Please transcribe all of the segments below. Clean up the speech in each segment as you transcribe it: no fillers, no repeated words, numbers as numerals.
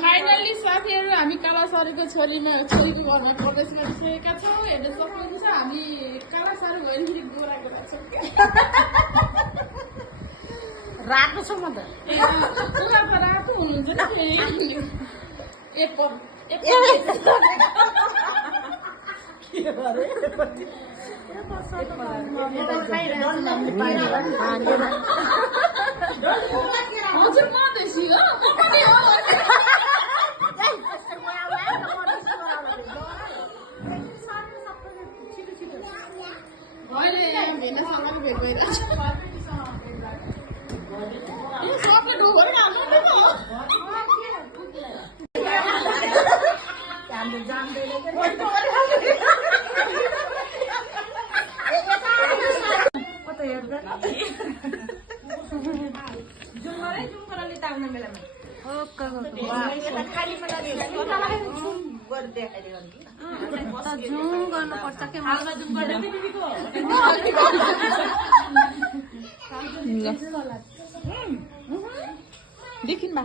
Finally साथीहरू हामी काला सारूको छोरीको घरमा प्रवेश गरिसकेका छौँ। हेर्न सक्नुहुन्छ हामी काला सारू भएपछि गोरा गोरा छौँ। रातो छ म त पुरा त रातो हुनुहुन्छ नि फेरि। हजुर मधेसी हो अहिले भेनासँगले भेट भइरहेको छ। यो सबले ढोगेर हाल्नु नि त देखिन बा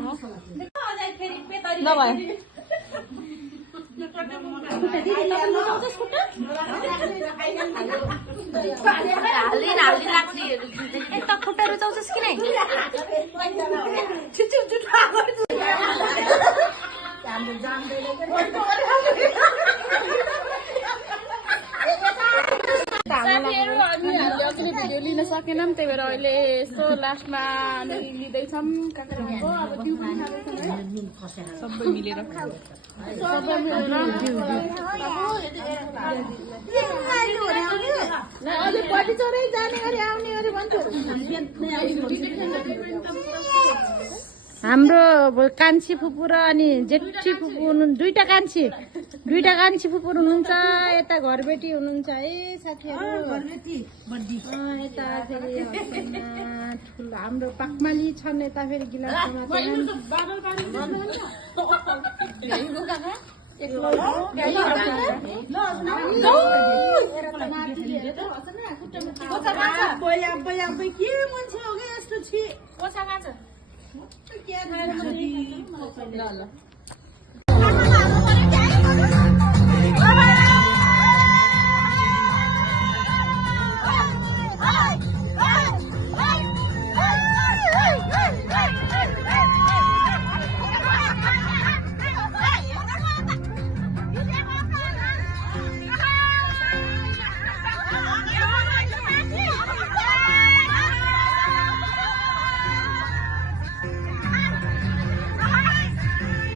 खुट्टा रुचाउँछस् कि नै साथीहरू हामी अघिल्लो भिडियो लिन सकेनौँ, त्यही भएर अहिले यसो लास्टमा हामी लिँदैछौँ काँक्राको। अब त्यो पनि खाँदैछौँ सबै मिलेर अहिले बडी चोरै जाने गरी आउने गरी भन्छु। हाम्रो कान्छी फुपू र अनि जेठी फुपू हुनुहुन्छ, दुईटा कान्छी फुपू हुनुहुन्छ। यता घरबेटी हुनुहुन्छ है साथीहरू। यता फेरि ठुलो हाम्रो पाकमाली छन्। यता फेरि गिलासमा के